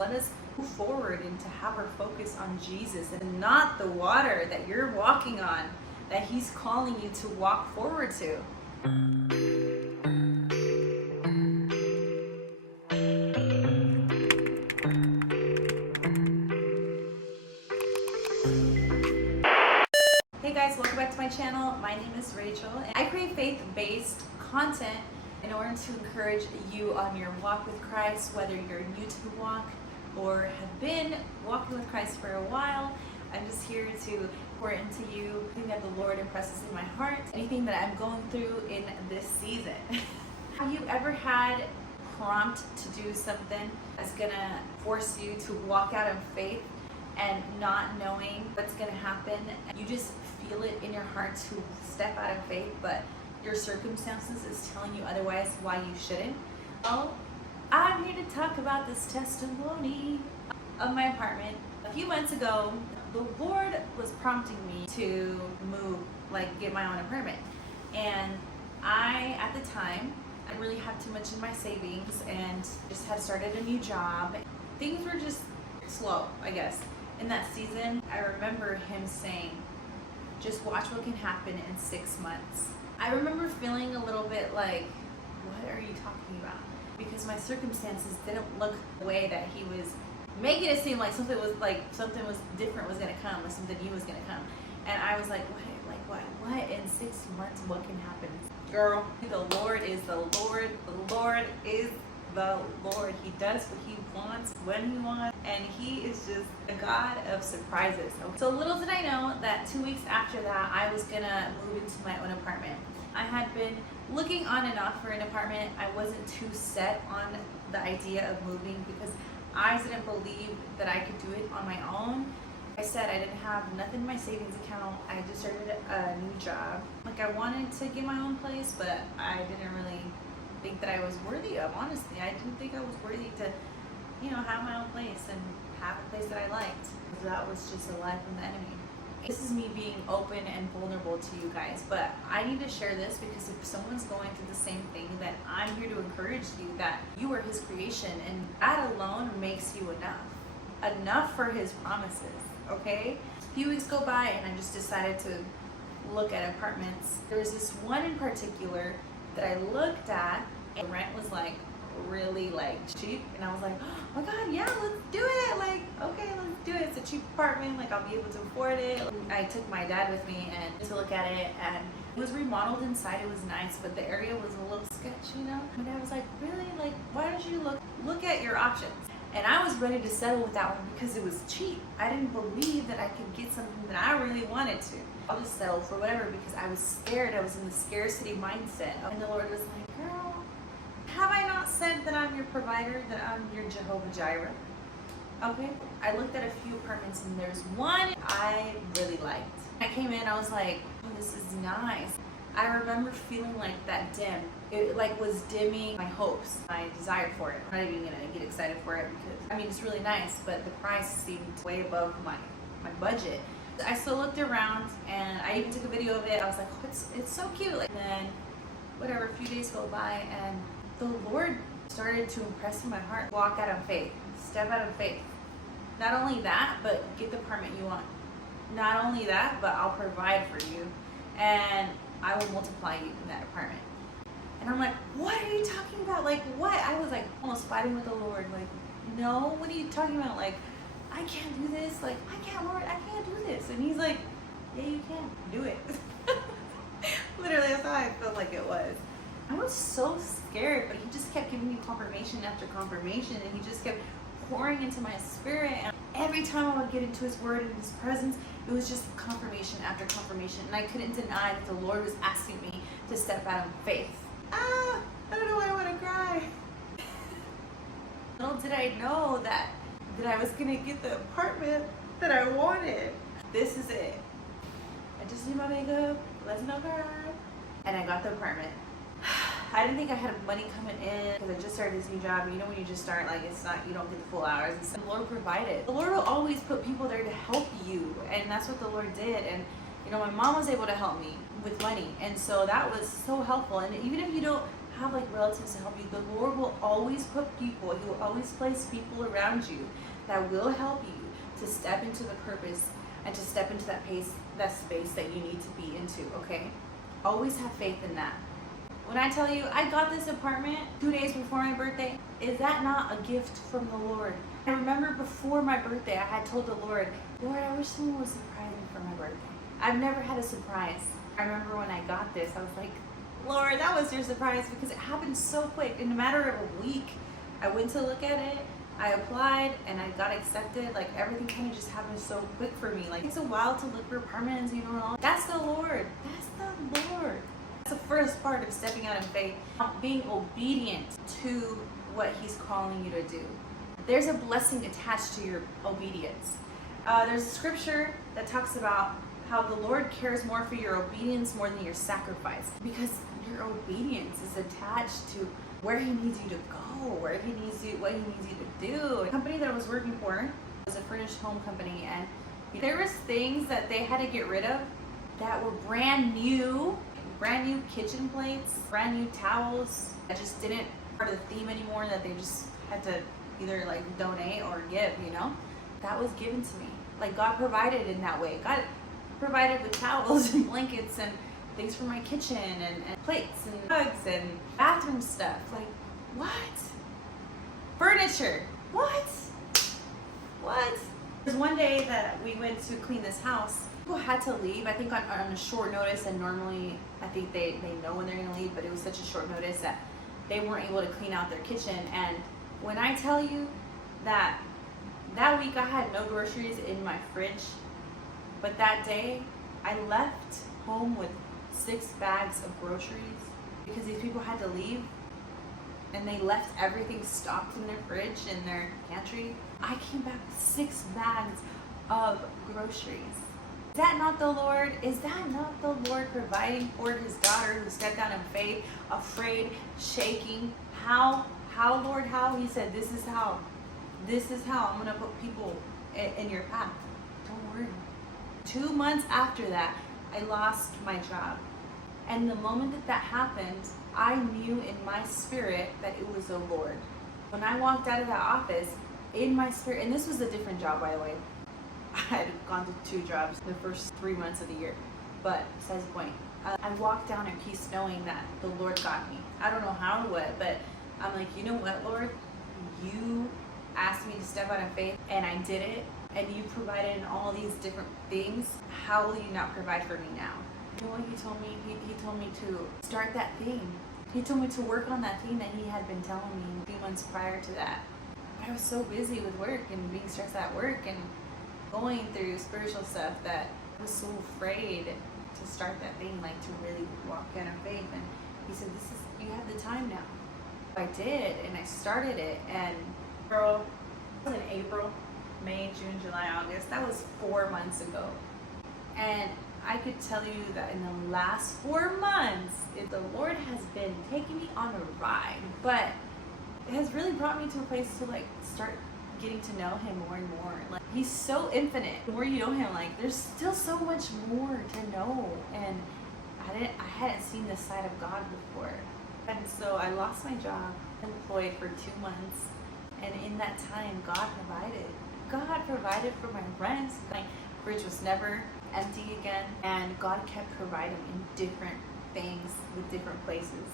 Let us move forward and to have our focus on Jesus and not the water that you're walking on, that He's calling you to walk forward to. Hey guys, welcome back to my channel. My name is Rachel, and I create faith-based content in order to encourage you on your walk with Christ, whether you're new to the walk or have been walking with Christ for a while. I'm just here to pour into you anything that the Lord impresses in my heart, anything that I'm going through in this season. Have you ever had prompt to do something that's gonna force you to walk out in faith and not knowing what's gonna happen? You just feel it in your heart to step out in faith, but your circumstances is telling you otherwise why you shouldn't? Well, I'm here to talk about this testimony of my apartment. A few months ago, the Lord was prompting me to move, get my own apartment. And I, at the time, I didn't really have too much in my savings and just had started a new job. Things were just slow, I guess. In that season, I remember Him saying, just watch what can happen in 6 months. I remember feeling a little bit like, what are you talking about? Because my circumstances didn't look the way that He was making it seem like something was different was gonna come, or something new was gonna come. And I was like, what in 6 months, what can happen? Girl, the Lord is the Lord. The Lord is the Lord. He does what He wants when He wants, and He is just a God of surprises. So little did I know that 2 weeks after that, I was gonna move into my own apartment. I had been looking on and off for an apartment. I wasn't too set on the idea of moving because I didn't believe that I could do it on my own. I said I didn't have nothing in my savings account. I just started a new job. I wanted to get my own place, but I didn't really think that I was worthy of, honestly. I didn't think I was worthy to, have my own place and have a place that I liked. That was just a lie from the enemy. This is me being open and vulnerable to you guys, but I need to share this because if someone's going through the same thing, then I'm here to encourage you that you are His creation, and that alone makes you enough for His promises, okay? A few weeks go by and I just decided to look at apartments. There was this one in particular that I looked at, and the rent was really cheap, and I was like, oh my God, yeah, let's do it. Okay, let's do it. It's a cheap apartment, I'll be able to afford it. I took my dad with me and to look at it, and it was remodeled inside. It was nice, but the area was a little sketchy, My dad was like, really? Why don't you look at your options? And I was ready to settle with that one because it was cheap. I didn't believe that I could get something that I really wanted to. I'll just settle for whatever because I was scared. I was in the scarcity mindset. And the Lord was like, girl, have I not said that I'm your provider, that I'm your Jehovah Jireh? Okay. I looked at a few apartments and there's one I really liked. I came in, I was like, oh, this is nice. I remember feeling that dim. It was dimming my hopes, my desire for it. I'm not even gonna get excited for it because, it's really nice, but the price seemed way above my budget. I still looked around and I even took a video of it. I was like, oh, it's so cute. And then, whatever, a few days go by and the Lord started to impress in my heart, walk out of faith, step out of faith. Not only that, but get the apartment you want. Not only that, but I'll provide for you and I will multiply you in that apartment. And I'm like, what are you talking about? What? I was almost fighting with the Lord. No, what are you talking about? I can't do this. I can't, Lord, I can't do this. And He's like, yeah, you can. Do it. Literally, that's how I felt like it was. I was so scared, but He just kept giving me confirmation after confirmation, and He just kept pouring into my spirit. And every time I would get into His word and His presence, it was just confirmation after confirmation. And I couldn't deny that the Lord was asking me to step out in faith. I don't know why I want to cry. Little did I know that I was gonna get the apartment that I wanted. This is it. I just did my makeup, let's not cry, and I got the apartment. I didn't think I had money coming in because I just started this new job. When you just start, it's not, you don't get the full hours. And the Lord provided. The Lord will always put people there to help you, and that's what the Lord did. And my mom was able to help me with money, and so that was so helpful. And even if you don't have like relatives to help you, the Lord will always put people, He will always place people around you that will help you to step into the purpose and to step into that space that you need to be into, okay? Always have faith in that. When I tell you I got this apartment 2 days before my birthday, is that not a gift from the Lord? I remember before my birthday, I had told the Lord, Lord, I wish someone would surprise me for my birthday. I've never had a surprise. I remember when I got this, I was like, Lord, that was your surprise, because it happened so quick. In a matter of a week, I went to look at it, I applied, and I got accepted. Like, everything kind of just happened so quick for me. Like, it takes a while to look for apartments, you know, and all. That's the Lord. That's the Lord. That's the first part of stepping out in faith. Being obedient to what He's calling you to do. There's a blessing attached to your obedience. There's a scripture that talks about how the Lord cares more for your obedience more than your sacrifice, because your obedience is attached to where He needs you to go, what He needs you to do. The company that I was working for was a furnished home company, and there was things that they had to get rid of that were brand new kitchen plates, brand new towels that just didn't part of the theme anymore, that they just had to either like donate or give, you know. That was given to me. Like, God provided in that way. God provided with towels and blankets and things for my kitchen and plates and rugs and bathroom stuff. Like, what? Furniture. What? There's one day that we went to clean this house. People had to leave, I think on a short notice, and normally I think they know when they're gonna leave, but it was such a short notice that they weren't able to clean out their kitchen. And when I tell you that week I had no groceries in my fridge, but that day I left home with 6 bags of groceries because these people had to leave and they left everything stocked in their fridge and their pantry. I came back with 6 bags of groceries. Is that not the Lord? Is that not the Lord providing for His daughter who stepped out in faith, afraid, shaking? How, Lord, how? He said, this is how I'm gonna put people in your path. Don't worry. 2 months after that, I lost my job. And the moment that happened, I knew in my spirit that it was the Lord. When I walked out of that office, in my spirit, and this was a different job, by the way. I had gone to 2 jobs the first 3 months of the year, but besides the point. I walked down in peace knowing that the Lord got me. I don't know how or what, but I'm like, you know what, Lord? You asked me to step out in faith, and I did it, and you provided in all these different things. How will you not provide for me now? You know what He told me? He told me to start that thing. He told me to work on that thing that He had been telling me a few months prior to that. I was so busy with work and being stressed at work and going through spiritual stuff that I was so afraid to start that thing, like to really walk out in faith. And He said, you have the time now. I did, and I started it, and girl, it was in April, May, June, July, August. That was 4 months ago. And I could tell you that in the last 4 months, the Lord has been taking me on a ride, but it has really brought me to a place to like start getting to know Him more and more. Like, He's so infinite. The more you know Him, like, there's still so much more to know. And I hadn't seen this side of God before. And so I lost my job, employed for 2 months, and in that time, God provided. God provided for my rent. My fridge was never empty again, and God kept providing in different things with different places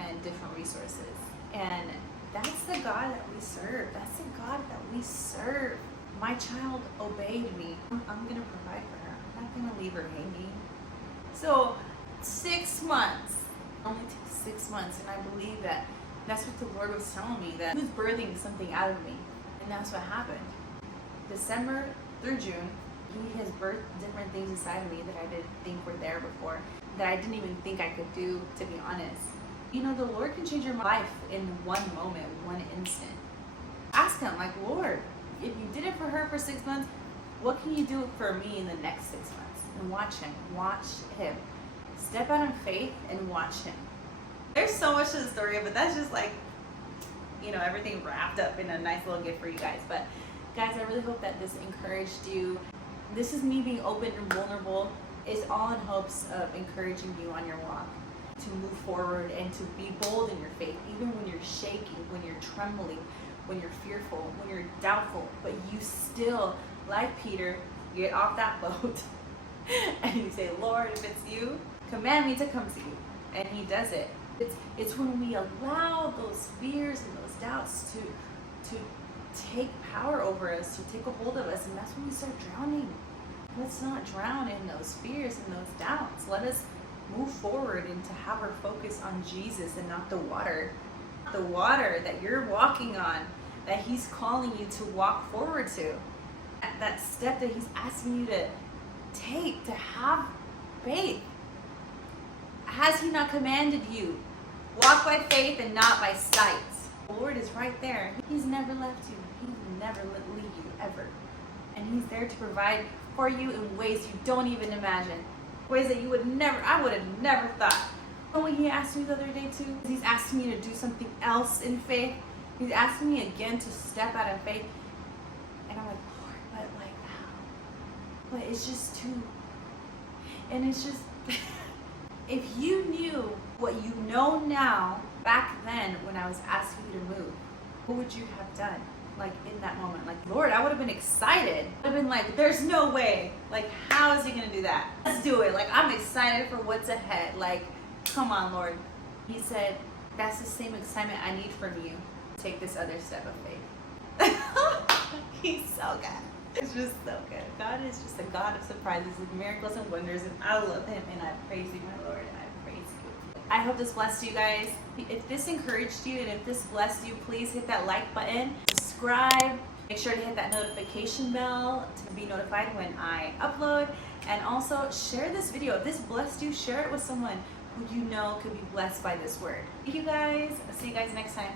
and different resources. And that's the God that we serve. That's the God that we serve. My child obeyed me. I'm gonna provide for her. I'm not gonna leave her hanging. So 6 months. Only took 6 months, and I believe that that's what the Lord was telling me, that He was birthing something out of me, and that's what happened. December through June, He has birthed different things inside of me that I didn't think were there before, that I didn't even think I could do, to be honest. You know, the Lord can change your life in one moment, one instant. Ask Him, like, Lord, if you did it for her for 6 months, what can you do for me in the next 6 months? And watch Him. Step out in faith and watch Him. There's so much to the story, but that's just like, you know, everything wrapped up in a nice little gift for you guys. But guys, I really hope that this encouraged you. This is me being open and vulnerable. It's all in hopes of encouraging you on your walk. to move forward and to be bold in your faith, even when you're shaking, when you're trembling, when you're fearful, when you're doubtful, but you still, like Peter, get off that boat and you say, Lord, if it's you, command me to come to you. And he does it. It's when we allow those fears and those doubts to take power over us, to take a hold of us, and that's when we start drowning. Let's not drown in those fears and those doubts. Let us move forward and to have our focus on Jesus and not the water. The water that you're walking on, that he's calling you to walk forward to. That step that he's asking you to take, to have faith. Has he not commanded you? Walk by faith and not by sight. The Lord is right there. He's never left you. He will never leave you, ever. And he's there to provide for you in ways you don't even imagine. Ways that I would have never thought. And when he asked me the other day too, he's asking me to do something else in faith. He's asking me again to step out of faith. And I'm like, Lord, but like how? But it's just too, and it's just, if you knew what you know now, back then when I was asking you to move, what would you have done? Like in that moment, like, Lord, I would have been excited. I've been like, there's no way. Like, how is he gonna do that? Let's do it. Like, I'm excited for what's ahead. Like, come on, Lord. He said, that's the same excitement I need from you. Take this other step of faith. He's so good. It's just so good. God is just a God of surprises and miracles and wonders, and I love him, and I praise you, my Lord, and I praise you. I hope this blessed you guys. If this encouraged you and if this blessed you, please hit that like button, subscribe, make sure to hit that notification bell to be notified when I upload, and also share this video. If this blessed you, share it with someone who you know could be blessed by this word. Thank you guys. I'll see you guys next time.